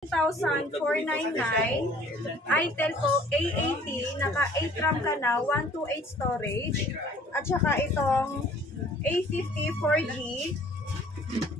1,499. Itel po A80, naka 8 RAM ka na, 128 storage. At saka itong A50 4G,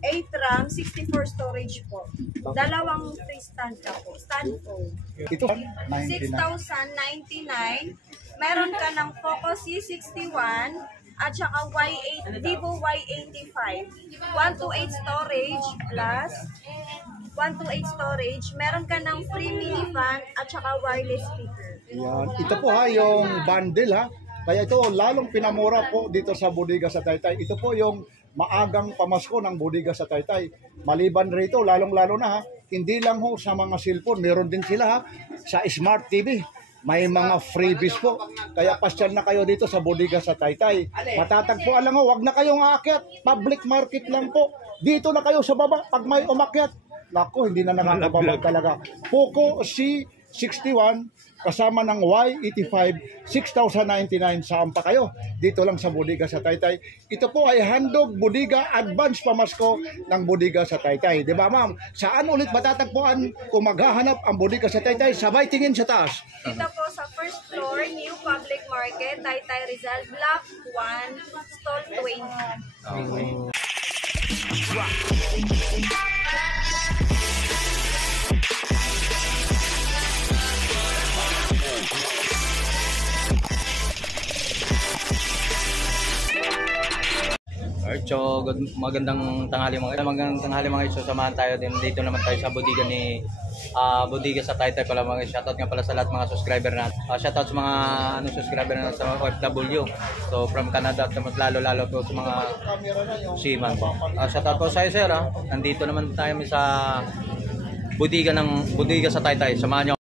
8 RAM, 64 storage po. Dalawang freestand ka po. Stand po. Ito, 6,099. Meron ka ng Poco C61 at saka Vivo Y85. 128 storage plus 128 storage. Meron ka ng free mini fan at saka wireless speaker. yan. Ito po ha, yung bundle ha. Kaya ito, lalong pinamura po dito sa Bodega sa Taytay. Ito po yung maagang pamasko ng Bodega sa Taytay. Maliban rito, lalong-lalo na ha, hindi lang ho sa mga cellphone, meron din sila ha, sa Smart TV. May mga freebies po. Kaya pasyal na kayo dito sa Bodega sa Taytay. Matatagpuan lang ho, wag na kayong aakyat. Public market lang po. Dito na kayo sa baba pag may umakyat. Naku, hindi na nakakababag talaga. Poco C61 kasama ng Y85, 6,099. Saan pa kayo? Dito lang sa Bodega sa Taytay. Ito po ay handog Bodega advance pamasko ng Bodega sa Taytay. Di ba ma'am? Saan ulit matatagpuan kung maghahanap ang Bodega sa Taytay? Sabay tingin sa taas. Dito po sa first floor, New Public Market, Taytay Rizal, Block 1, Stall 20. Alright, so magandang tanghali mga iso. Samahan tayo din dito naman tayo sa bodega ni Bodega sa Taytay pala mga iso. Shoutout nga pala sa lahat mga subscriber natin. Shoutout sa mga subscriber natin sa OFW. So from Canada, lalo po sa mga seaman po. Shoutout po sa iyo sir. Nandito naman tayo sa Bodega sa Taytay. Samahan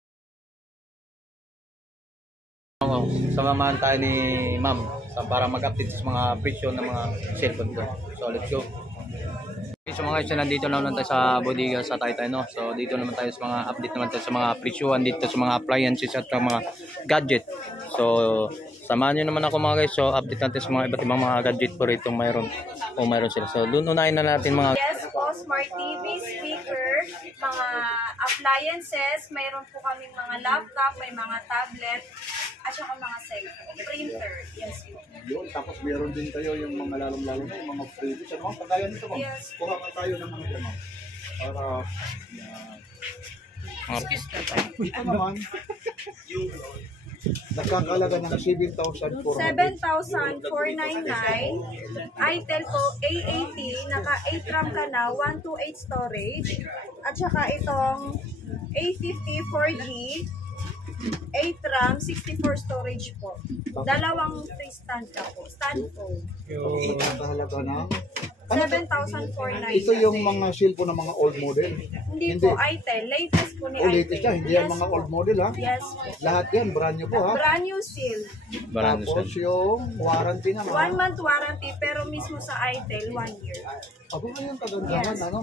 tayo ni Ma'am para mag-update sa mga presyo ng mga cellphone ko. So let's go. So mga iso, nandito naman tayo sa Bodega sa Taytay, no? So dito naman tayo sa mga update naman tayo sa mga presyohan dito sa mga appliances at mga gadget. So samahan nyo naman ako mga guys. So update natin sa mga iba't ibang mga gadget po rito mayroon sila. So doon unahin na natin mga Smart TV, speaker, mga appliances, mayroon po kaming mga laptop, may mga tablet, at saka mga cellphone, printer, yes po. Yun, tapos meron din kayo yung mga lalong-lalo na yung mga freebies. Ano, kagaya nito ma'am? Yes. Kuha nga tayo ng mga dyan ma'am. Para, ito naman, nakakalaga ng 7,400. 7,499. Itel po A80, naka 8 RAM ka na, 128 storage. At saka itong A50 4G, 8 RAM, 64 storage po. Dalawang freestand ka po. Stand po. Yung nakahalaga ng 7,499. ito yung mga cellphone ng mga old model. Hindi po, Itel. Latest po ni O Itel. latest yan, hindi yan mga old model ha. Yes po. Lahat yan, brand new po ha. Brand new seal. Tapos yung warranty naman. 1 month warranty, pero mismo sa Itel, 1 year. Aba yung kagandahan, Yes. ano.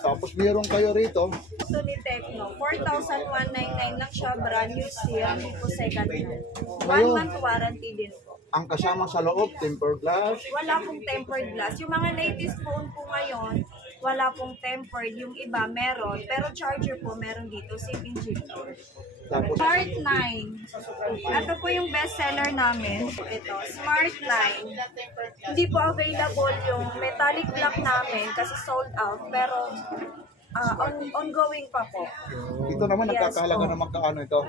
Tapos meron kayo rito. Ito ni Tecno, 4,199 lang siya, brand new seal, hindi po second hand. 1 month warranty din po. Ang kasama sa loob, tempered glass. Wala pong tempered glass. Yung mga latest phone po ngayon, wala pong tempered. Yung iba meron, pero charger po meron dito, SIM injector. Tapos Smart 9. Ito po yung best seller namin. Ito, Smart 9. Hindi po available yung metallic black namin kasi sold out. Pero ongoing pa po. ito naman Yes, nagkakahalaga po. ng magkaano ito.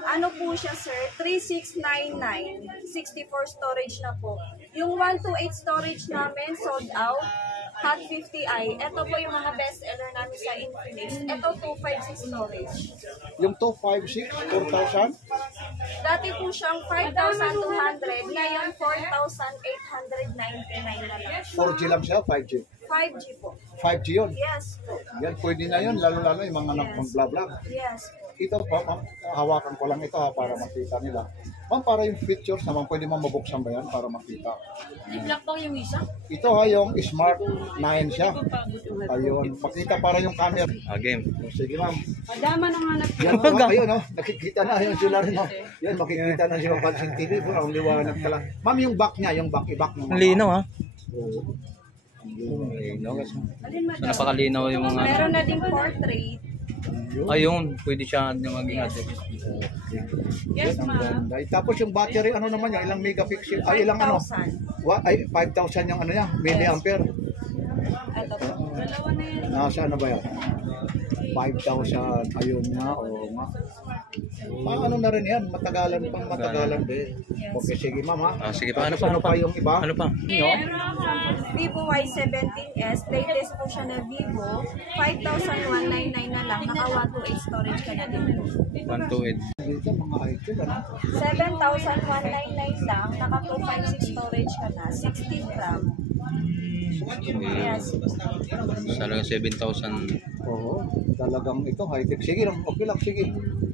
Ano po siya sir? 3699. 64 storage na po. Yung 128 storage namin sold out. Hot 50i. Ito po yung mga best seller namin sa Infinix. Ito 256 storage. Yung 256, 4,000. Dati po siyang 5,200. Ngayon 4,899 na lang. 4G lang siya, 5G. 5G po. 5G yun. Yes po. Yan, pwede na yun, lalo-lalo yung mga mag-vlog. Yes po. Ito po, ma'am, hawakan ko lang ito ha, para makita nila. Ma'am, para yung features naman, pwede ma'am mabuksan ba yan para makita? Black bang yung isa? Ito ha, yung Smart 9 siya. Ayun, makita para yung camera. game. Sige ma'am. Madama nang hanap. Yan po, ayun no, nakikita na yung sila rin no. Yan, makikita na siya pansin TV po, ang liwanag talaga. Ma'am, yung back niya, yung back, i-back mo. Linaw ha. Oo. Linaw kasi. So, napakalinaw yung mga Meron na ding portrait. Ayun, pwede siya maging atin. Yes, Ang ma'am. ganda. Tapos yung battery, ano naman yan? Ilang megapixel? Ay, ilang ano? 5,000. Ay, 5,000 yung ano niya, milliampere. Ito po. Nasa ano ba yan? 5,000. Ayun nga, oo nga. Ano na rin yan, matagalan din. Okay, sige ma'am ha. Sige pa, ano Tapos pa? yung iba? Ano pa? Vivo Y17s, latest po siya na Vivo, 5,199 na lang, naka 128 storage ka na din. 128. Dito mga item, ano? 7,199 lang, naka 256 storage ka na, 16 RAM. Yes. Salagang 7,000. Oo, talagang ito, high-tech. Sige lang, okay lang, sige.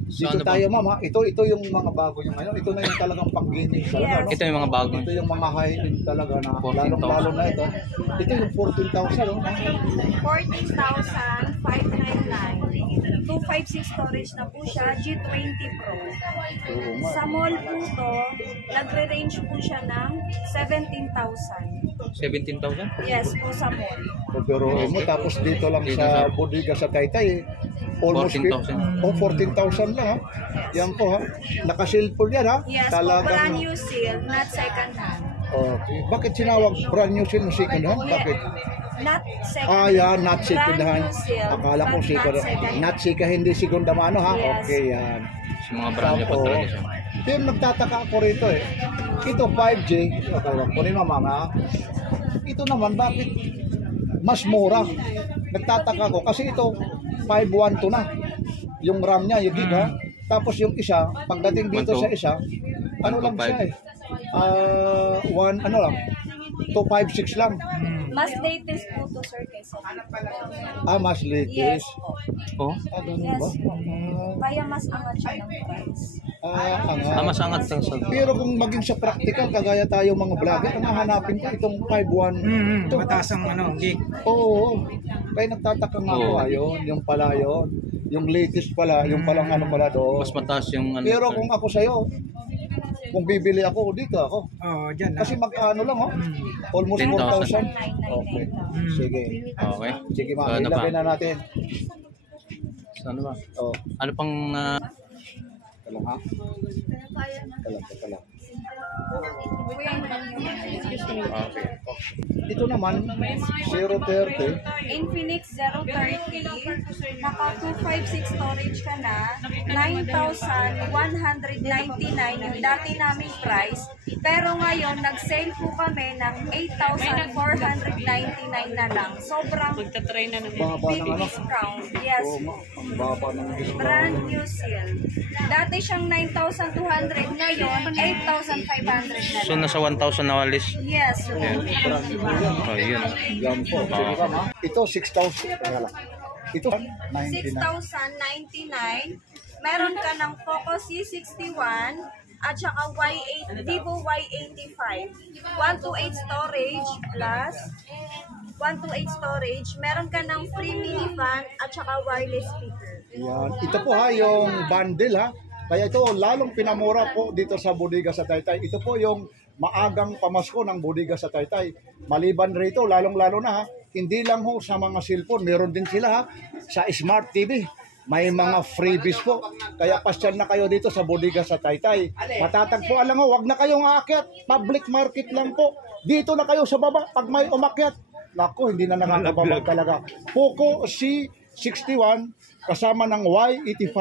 So, Dito ano ba? tayo ma'am ha. Ito yung mga bago yung ano. Ito na yung talagang pang-gaming talaga. No? Ito yung mga bago. Ito yung mga high-end talaga na 14,000. lalong-lalo na ito. Ito yung 14,000. No? 14,599. 256 storage na po siya, G20 Pro. Oo nga. Sa mall po to, nagre-range po siya ng 17,000. 17,000? Yes po sa mall. Pero mo, tapos dito lang sa bodega sa Taytay, almost 14,000. 14,000 lang ha. Yan po ha. Naka-cellphone yan ha. Yes po, brand new seal, not second hand. Okay. Bakit sinawag brand new seal second hand? Bakit? Not second Ah, yan, not second Brand hand. new seal, Akala ko but second not second. not second, hindi segunda mano ha. Yes. Okay, yan. Sa mga brand niya pa talaga siya. Pero nagtataka ako rito eh. Ito 5G, okay, kunin mo mga. Ito naman, bakit mas mura? Nagtataka ko kasi ito 512 na. Yung RAM niya, yung giga. Tapos yung isa, pagdating dito sa isa, ano lang siya eh. Ano lang, 256 lang. Mas latest po to, sir, kaysa Mas Yes latest. Oh? po. Ganun Yes ba? po. Kaya mas angat siya ng price. Angat. Mas angat lang sa... Pero kung maging sa practical, kagaya tayo mga vlogger, ang hahanapin ko itong 5.1. Ito. Mataas ang gig. Oo. Kaya nagtataka nga ako, Oo. yun. Yung pala yun. Yung latest pala, yung palang ano pala doon. Mas mataas yung ano. Pero kung ako sa'yo, kung bibili ako, dito ako. Oo, dyan na. Kasi magkano lang, oh. Almost 10,000. 4,000. Okay. Sige. Okay. Sige, So, ma'am. ano pa? Ilagay na natin. So, ano ba? Oh, Ano pang... kalang ha. Kalang. okay. Ito naman, 030. Infinix 030, naka 256 storage ka na, 9,199 yung dati naming price. Pero ngayon, nag-sale po kami ng 8,499 na lang. Sobrang Magta-try na naman. Baba big ng ano. discount. Yes. Oo nga, ang baba ng discount. Brand new seal. Dati siyang 9,200, ngayon 8,500 na So, lang. nasa 1,000 na walis. Yes. Oh, yun. Yan po. Sige ba, ma'am? Ito, 6,000. Teka lang. Ito, 99. 6,099. Meron ka ng Poco C61 at saka Y8, Vivo Y85. 128 storage plus 128 storage. Meron ka ng free mini fan at saka wireless speaker. Yan. Ito po ha, yung bundle ha. Kaya ito, lalong pinamura po dito sa bodega sa Taytay. Ito po yung maagang pamasko ng bodega sa Taytay. Maliban rito, lalong-lalo na ha, hindi lang ho sa mga cellphone, meron din sila ha, sa smart TV. May mga freebies po. Kaya pasyal na kayo dito sa bodega sa Taytay. Matatagpuan lang ho, wag na kayong aakyat. Public market lang po. Dito na kayo sa baba pag may umakyat. Nako, hindi na nakakababag talaga. Poco C61 kasama ng Y85,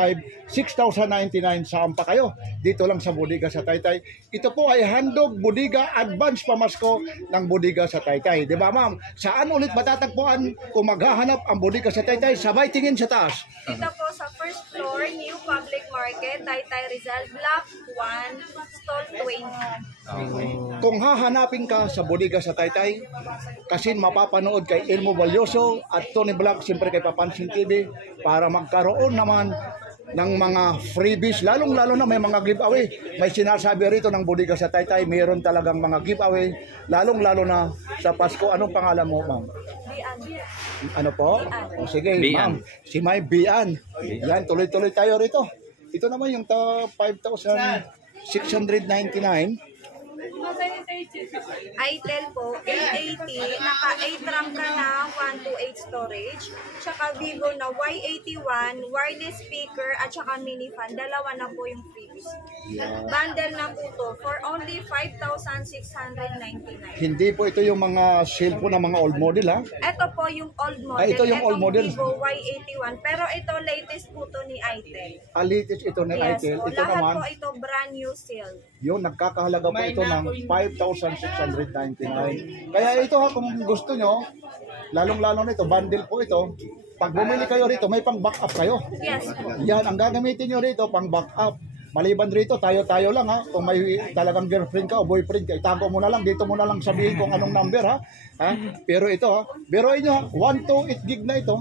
6,099. Saan pa kayo? Dito lang sa bodega sa Taytay. Ito po ay handog bodega advance pamasko ng bodega sa Taytay. Di ba ma'am? Saan ulit matatagpuan kung maghahanap ang bodega sa Taytay? Sabay tingin sa taas. Dito po sa first floor, New Public Market, Taytay Rizal, Block 1, Stall 20. Kung hahanapin ka sa bodega sa Taytay, kasi mapapanood kay Elmo Valioso at Tony Vlog, siyempre kay Papansin TV, para magkaroon naman ng mga freebies, lalong-lalo na may mga giveaway. May sinasabi rito ng bodega sa Taytay, mayroon talagang mga giveaway, lalong-lalo na sa Pasko. Anong pangalan mo, ma'am? Bian. Ano po? O, sige, Bian. ma'am. Si May Bian. Yan, tuloy-tuloy tayo rito. Ito naman yung 5,699. Itel po, A80, naka 8 RAM ka na, 128 storage. Tsaka Vivo na Y81, wireless speaker, at tsaka mini fan. Dalawa na po yung freebies. Bundle na po to for only 5,699. Hindi po ito yung mga cellphone ng mga old model ha. Ito po yung old model. Ito yung old Etong model. Vivo Y81. Pero ito latest po to ni Itel. Alitis ito na Yes Itel. po. Ito Lahat naman, po ito brand new sale. yun, nagkakahalaga po ito ng 5,699. Kaya ito ha, kung gusto nyo, lalong-lalo na ito, bundle po ito. Pag bumili kayo rito, may pang backup kayo. Yes po. Yan, ang gagamitin nyo rito, pang backup. Maliban rito, tayo-tayo lang ha. Kung may talagang girlfriend ka o boyfriend ka, itago mo na lang. Dito mo na lang sabihin kung anong number ha. Pero ito ha, biruin nyo ha, 128 gig na ito.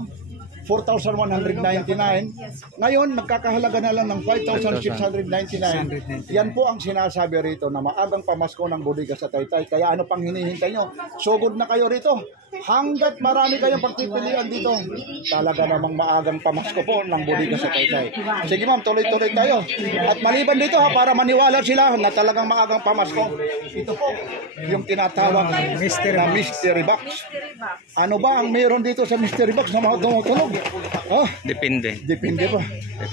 4,199. Ngayon, nagkakahalaga na lang ng 5,699. Yan po ang sinasabi rito na maagang pamasko ng bodega sa Taytay. Kaya ano pang hinihintay nyo? Sugod na kayo rito. Hanggat marami kayong pagpipilian dito, talaga namang maagang pamasko po ng bodega sa Taytay. Sige ma'am, tuloy-tuloy tayo. At maliban dito ha, para maniwala sila na talagang maagang pamasko, ito po yung tinatawag na mystery box. Mystery box. Ano ba ang meron dito sa mystery box na mga tumutunog? Oh, Depende. depende pa.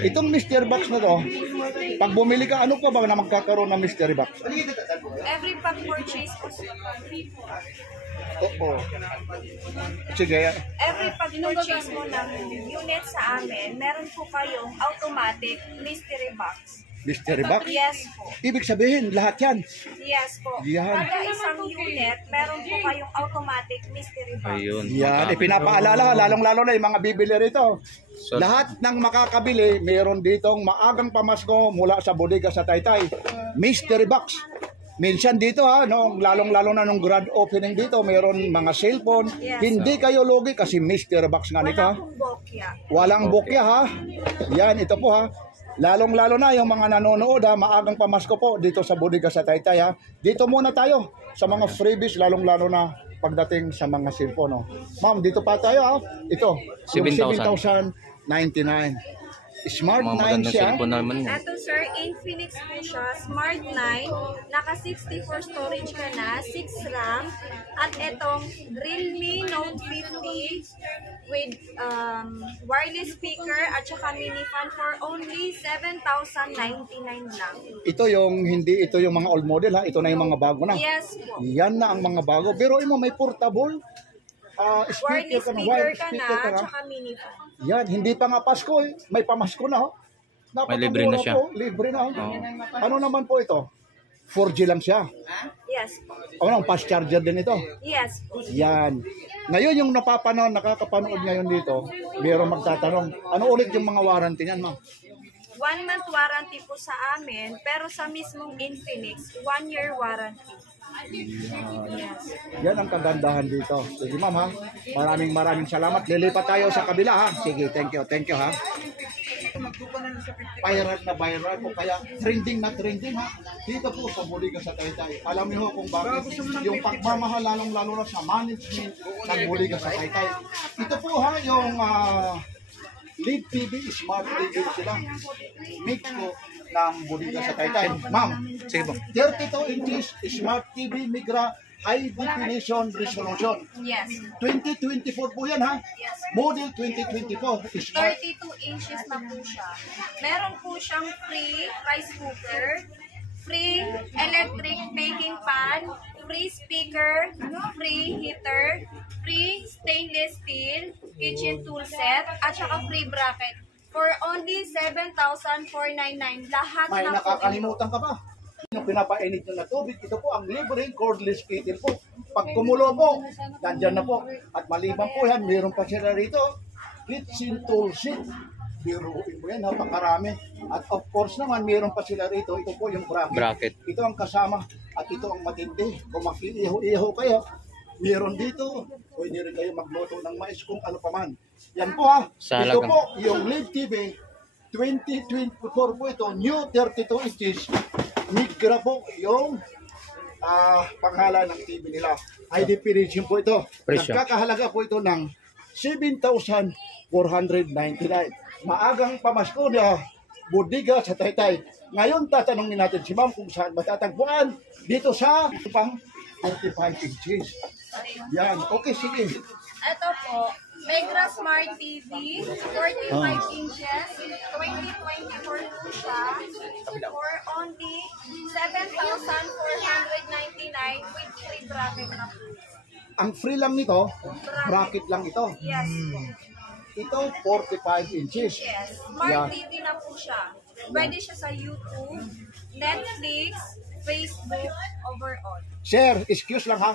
Itong mystery box na to, pag bumili ka, ano pa ba na magkakaroon ng mystery box? Every pag-purchase po, Oo. Sige. every pag-purchase mo ng unit sa amin, meron po kayong automatic mystery box. Mystery box? Yes po. Ibig sabihin, lahat yan. Yes po. Yan. Kada isang unit, meron po kayong automatic mystery box. Ayun. Yan, ipinapaalala, lalong-lalo na yung mga bibili rito. So, Lahat ng makakabili, meron ditong maagang pamasko mula sa bodega sa Taytay. Mystery box. Minsan dito ha, no, lalong-lalo na nung grand opening dito, meron mga cellphone. Yes. Hindi kayo lugi kasi mystery box nga nito ha. Wala pong bokya. Walang bukya ha. Yan, ito po ha. Lalong-lalo na yung mga nanonood ha, maagang pamasko po dito sa bodega sa Taytay ha. Dito muna tayo sa mga freebies, lalong-lalo na pagdating sa mga cellphone. No. Ma'am, dito pa tayo ha. Ito, yung 7,099. Smart mga 9 magandang siya. cellphone naman yan. Ito sir, Infinix po siya, Smart 9, naka 64 storage ka na, 6 RAM, at itong Realme Note 50 with wireless speaker at saka mini fan for only 7,099 lang. Ito yung hindi ito yung mga old model ha. Ito na yung mga bago na. Yes po. Yan na ang mga bago. Pero mo may portable Wireless speaker ka na, at saka mini fan. Yan, hindi pa nga Pasko eh. May pamasko na ho. May libre na siya. Po, libre na ho. Ano naman po ito? 4G lang siya. Yes po. Ano, fast charger din ito. Yes po. Yan. Ngayon yung nakakapanood ngayon dito, mayroong magtatanong, ano ulit yung mga warranty niyan, ma'am? 1 month warranty po sa amin, pero sa mismong Infinix, 1 year warranty. Yes. Yan ang kagandahan dito. Sige ma'am ha. Maraming salamat. Lilipat tayo sa kabila ha. Sige, thank you ha. Viral po kaya trending na trending ha. Dito po sa bodega sa Taytay. Alam niyo kung bakit yung pagmamahal lalong-lalo na sa management ng bodega sa Taytay. Ito po ha yung LED TV, Smart TV sila. Mix po ng bodega sa Taytay. Ma'am, sige po. 32 inches Smart TV Migra High Definition Resolution. Yes. 2024 po yan ha. Yes. Model 2024. Smart. 32 inches na po siya. Meron po siyang free rice cooker, free electric baking pan, free speaker, free heater, free stainless steel kitchen tool set, at saka free bracket. For only 7,499. Lahat May na po nakakalimutan ka pa. Yung pinapainit nyo na tubig, ito po ang libreng cordless kettle po. Pag kumulo po, nandyan na po. At maliban po yan, mayroon pa sila rito. Kitchen tool set. Biruin mo yan, napakarami. At of course naman, mayroon pa sila rito. Ito po yung bracket. Ito ang kasama at ito ang matindi. Kung makiiho-iho kayo, mayroon dito. Pwede rin kayo magluto ng mais kung ano pa man. Yan po ha. Ito po yung LED TV 2024 po ito. New 32 inches. Migra po yung pangalan ng TV nila. High definition po ito. Nagkakahalaga po ito ng 7,499. Maagang pamasko na Bodega sa Taytay. Ngayon, tatanungin natin si ma'am kung saan matatagpuan dito sa pang 45 inches. Yan, okay, sige. Ito po, Megra Smart TV, 45 inches, 2024 po siya, for only 7,499 with free bracket na po. Ang free lang nito, bracket lang ito. Yes po. Ito, 45 inches. Yes, Smart Yan. TV na po siya. Pwede siya sa YouTube, Netflix, Facebook, overall. Sir, excuse lang ha.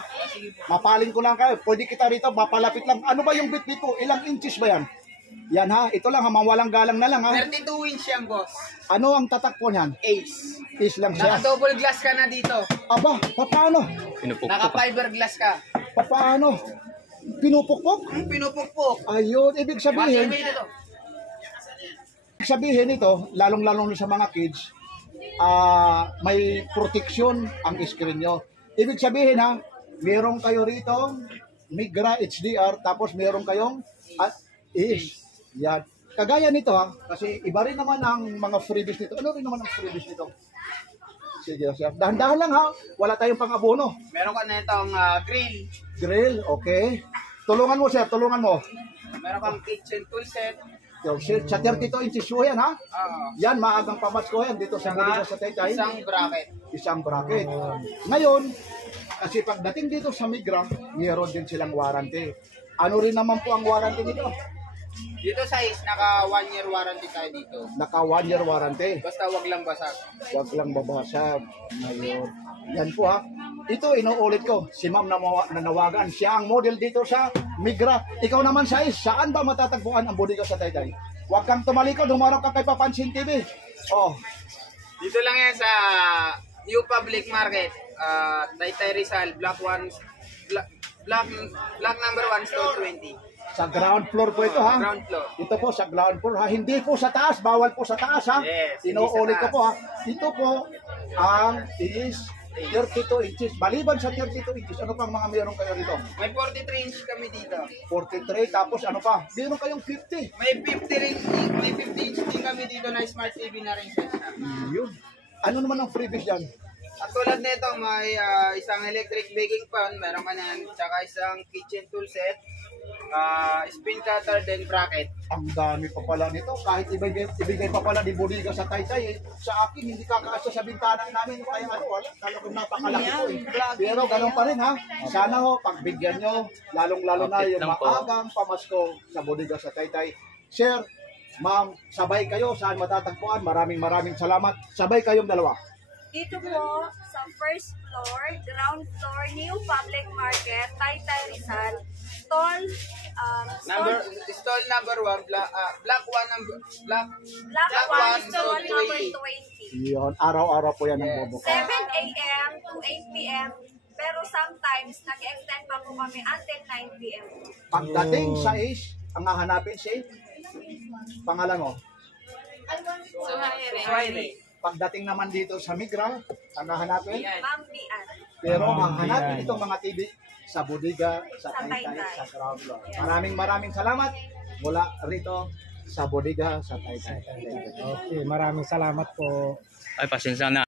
Mapaling ko lang kayo. Pwede kita rito, mapalapit lang. Ano ba yung bit-bit po? Ilang inches ba yan? Yan ha, ito lang ha, mawalang galang na lang ha. 32 inch yan, boss. Ano ang tatak po niyan? Ace. Is lang siya. Naka-double glass ka na dito. Aba, paano? Pinupukpok. Naka-fiber glass ka. Paano? Pinupukpok? Pinupukpok. Ayun, ibig sabihin, Matibay na to. ito, lalong-lalong sa mga kids, may protection ang screen nyo. Ibig sabihin ha, meron kayo rito, Migra HDR, tapos meron kayong is. Yan. Kagaya nito ha, kasi iba rin naman ang mga freebies nito. Ano rin naman ang freebies nito? Sige, sir. Dahan-dahan lang ha, wala tayong pang-abono. Meron ka na itong grill. Grill, okay. Tulungan mo sir, tulungan mo. Meron kang kitchen tool set. Sa 32 inches po yan ha. Yan, maagang pamasko yan dito sa Bodega sa Taytay. Isang bracket. Isang bracket. Ngayon, kasi pagdating dito sa Migra, meron din silang warranty. Ano rin naman po ang warranty nito? Dito sa is, naka 1 year warranty tayo dito. Naka 1 year warranty. Basta wag lang basag. Huwag lang babasag. Ngayon, yan po ha. Ito, inuulit ko. Si ma'am nanawagan. Siya ang model dito sa Migra. Ikaw naman sa is, saan ba matatagpuan ang Bodega sa Taytay? Huwag kang tumalikod, humarap ka kay Papansin TV. Oh, Dito lang yan sa New Public Market. Taytay Rizal, block number 1, store 20. sa ground floor po ito ha. Ground floor. Ito po sa ground floor ha. Hindi po sa taas. Bawal po sa taas ha. Yes, hindi Inuulit sa ko po ha. Ito po ang is 32 inches. Maliban sa 32 inches, ano pang mga meron kayo dito? May 43 inch kami dito. 43, tapos ano pa? Meron kayong 50. May 50 rin, may 50 inch din kami dito na smart TV na rin siya. Yun. Ano naman ang freebies dyan? At tulad nito, may isang electric baking pan, meron ka na, tsaka isang kitchen tool set, spin cutter, then bracket. Ang dami pa pala nito. Kahit ibigay pa pala ni Bodega sa Taytay. Sa akin, hindi kakaasa sa bintana namin. Kaya ano, wala. Talagang napakalaki po eh. Pero ganun pa rin ha. Sana ho, pagbigyan nyo, lalong-lalo na yung Update lang po. maagang pamasko sa Bodega sa Taytay. Sir, ma'am, sabay kayo saan matatagpuan. Maraming salamat. Sabay kayong dalawa. Dito po sa first floor, ground floor, New Public Market, Taytay Rizal, stall Stall number 1, block 1, stall number 20. Yun, araw-araw po yan ang bobo. 7 a.m. to 8 p.m. Pero sometimes, nag-extend pa po kami until 9 p.m. Pagdating sa ang hahanapin si pangalan mo. Friday. Pagdating naman dito sa Migra, ang hahanapin. Mambian. Pero hahanapin itong mga TV sa Bodega, sa Sa Taytay, Taytay. sa ground floor. Maraming salamat mula rito sa Bodega sa Taytay. Okay, maraming salamat po. Ay, pasensya na.